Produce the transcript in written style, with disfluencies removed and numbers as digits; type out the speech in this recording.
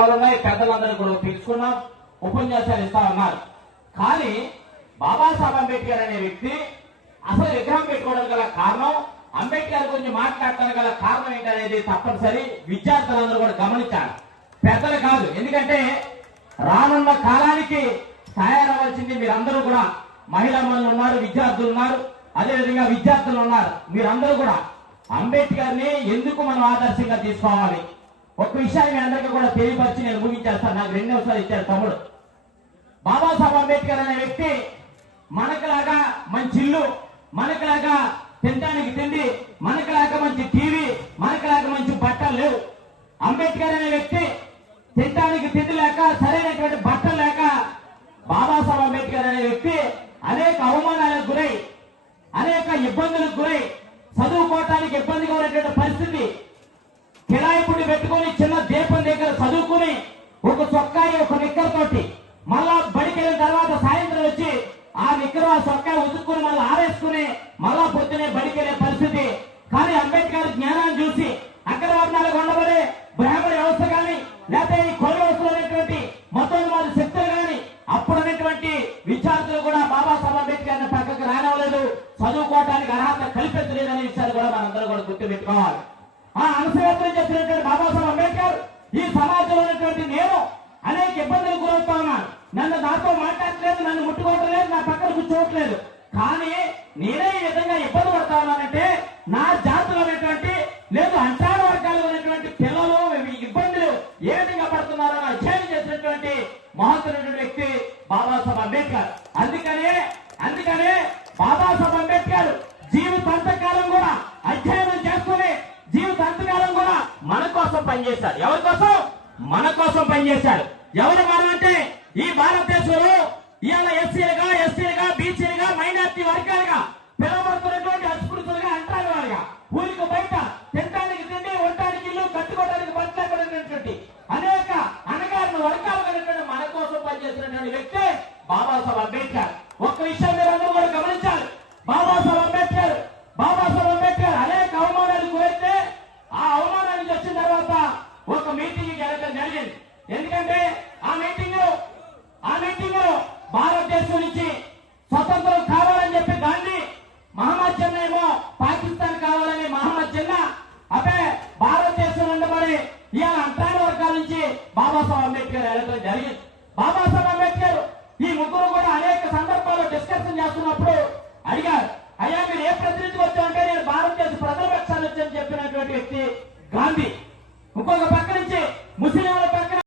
పెద్దలందరూ కూడా తెలుసుకున్నాం, ఉపన్యాసాలు ఇస్తా ఉన్నారు. కానీ బాబాసాహెబ్ అంబేద్కర్ అనే వ్యక్తి అసలు విగ్రహం పెట్టుకోవడం గల కారణం, అంబేద్కర్ గురించి మాట్లాడటానికి గల కారణం ఏంటనేది తప్పనిసరి విద్యార్థులందరూ కూడా గమనించాలి, పెద్దలు కాదు. ఎందుకంటే రానున్న కాలానికి తయారవలసింది మీరందరూ కూడా. మహిళా మనులు ఉన్నారు, విద్యార్థులు ఉన్నారు, అదేవిధంగా విద్యార్థులు ఉన్నారు. మీరందరూ కూడా అంబేద్కర్ ని ఎందుకు మనం ఆదర్శంగా తీసుకోవాలి, ఒక విషయాన్ని మీ అందరికీ కూడా తెలియపరిచి నేను ముగించేస్తాను. నాకు 2 నిమిషాలు ఇచ్చారు తమ్ముడు. బాబాసాహెబ్ అంబేద్కర్ అనే వ్యక్తి మనకులాగా మంచి ఇల్లు, మనకులాగా తినడానికి తిండి, మనకులాగా మంచి టీవీ, మనకులాగా మంచి బట్టలు లేవు. అంబేద్కర్ అనే వ్యక్తి తినడానికి తిండి లేక, సరైనటువంటి బట్టలు లేక, బాబాసాహెబ్ అంబేద్కర్ అనే వ్యక్తి అనేక అవమానాలకు గురై, అనేక ఇబ్బందులకు గురై, చదువుకోవటానికి ఇబ్బందిగా ఉన్నటువంటి పరిస్థితి, కిరాయిపుడి పెట్టుకుని చిన్న దీపం దగ్గర చదువుకుని ఒక చొక్కాయి ఒక నిక్కర్ తోటి మళ్ళా బడికి వెళ్ళిన తర్వాత సాయంత్రం వచ్చి ఆ నిక్కర్ ఆ చొక్కాయి ఉతుక్కుని మళ్ళీ ఆరేసుకుని మళ్ళా పొద్దునే బడికి వెళ్ళే పరిస్థితి. కానీ అంబేద్కర్ జ్ఞానాన్ని చూసి అగ్రవర్ణాలకు ఉండబడే బ్రాహ్మణ వ్యవస్థ కానీ, లేకపోతే ఈ కొల వ్యవస్థలో ఉన్నటువంటి మతోన్మాద శక్తులు కానీ, అప్పుడున్నటువంటి విద్యార్థులు కూడా బాబాసాహెబ్ అంబేద్కర్ ని పక్కకు రానివ్వలేదు, చదువుకోవడానికి అర్హత కల్పించలేదనే విషయాలు కూడా మనందరూ కూడా గుర్తుపెట్టుకోవాలి. ఆ అనసవేత్రం చేసినటువంటి బాబాసాహెబ్ అంబేద్కర్ ఈ సమాజంలో ఉన్నటువంటి నేను అనేక ఇబ్బందులు గురవుతా ఉన్నాను. నన్ను నాతో మాట్లాడలేదు, నన్ను ముట్టుకోవటం లేదు, నా పక్కన కూర్చోవట్లేదు. కానీ నేనే ఈ విధంగా ఇబ్బంది పడతా ఉన్నానంటే నా జాతులు అనేటువంటి లేదు అంటారు వర్గాలు ఉన్నటువంటి పిల్లలు ఇబ్బందులు ఏ విధంగా పడుతున్నారో అధ్యయనం చేసినటువంటి మహత్తరమైన వ్యక్తి బాబాసాహెబ్ అంబేద్కర్. అందుకనే బాబాసాహెబ్ అంబేద్కర్ జీవితాంతకాలం కూడా అధ్యయనం చేసుకుని జీవితాంతకాలం కూడా మన కోసం పనిచేశాడు. ఎవరి కోసం? మన కోసం పనిచేశాడు. ఎవరు మనం అంటే ఈ భారతదేశంలో ఇవాళ ఎస్సీలుగా, ఎస్టీలుగా, బీసీలుగా, మైనార్టీ వర్గాలుగా పిలువబడుతున్నటువంటి అస్పృశ్యులుగా, అంటారు వారుగా, ఊరికి బయట తినడానికి తిండి, ఉండటానికి ఇల్లు, కట్టుకోవడానికి బట్టలటువంటి అనేక అనగారిన వర్గాలు కలిగిన మన కోసం పనిచేసినటువంటి వ్యక్తి బాబాసాహెబ్ అంబేద్కర్. ఒక్క విషయం మీరు అందరూ కూడా గమనించాలి. బాబాసాహెబ్ అంబేద్కర్ అనేక అవమానాలు గురైతే ఆ అవమానాల నుంచి వచ్చిన తర్వాత ఒక మీటింగ్ జరగడం జరిగింది. ఎందుకంటే ఆ మీటింగ్ లో భారతదేశం నుంచి స్వతంత్రం కావాలని చెప్పి గాంధీ, మహమ్మద్ జిన్నా ఏమో పాకిస్తాన్ కావాలని మహమ్మద్ జిన్నా, భారతదేశం ఉండబడి ఇవాళ అంతరాల వర్గాల నుంచి బాబాసాహెబ్ అంబేద్కర్ వెళ్ళడం జరిగింది. బాబాసాహెబ్ అంబేద్కర్ ఈ ముగ్గురు కూడా అనేక సందర్భాల్లో డిస్కషన్ చేస్తున్నప్పుడు అడిగారు, అయ్యా మీరు ఏ ప్రతినిధికి వచ్చామంటే నేను భారతదేశ ప్రజల పక్షాన్ని వచ్చని చెప్పినటువంటి వ్యక్తి గాంధీ. ఇంకొక పక్క నుంచి ముస్లింల పక్కన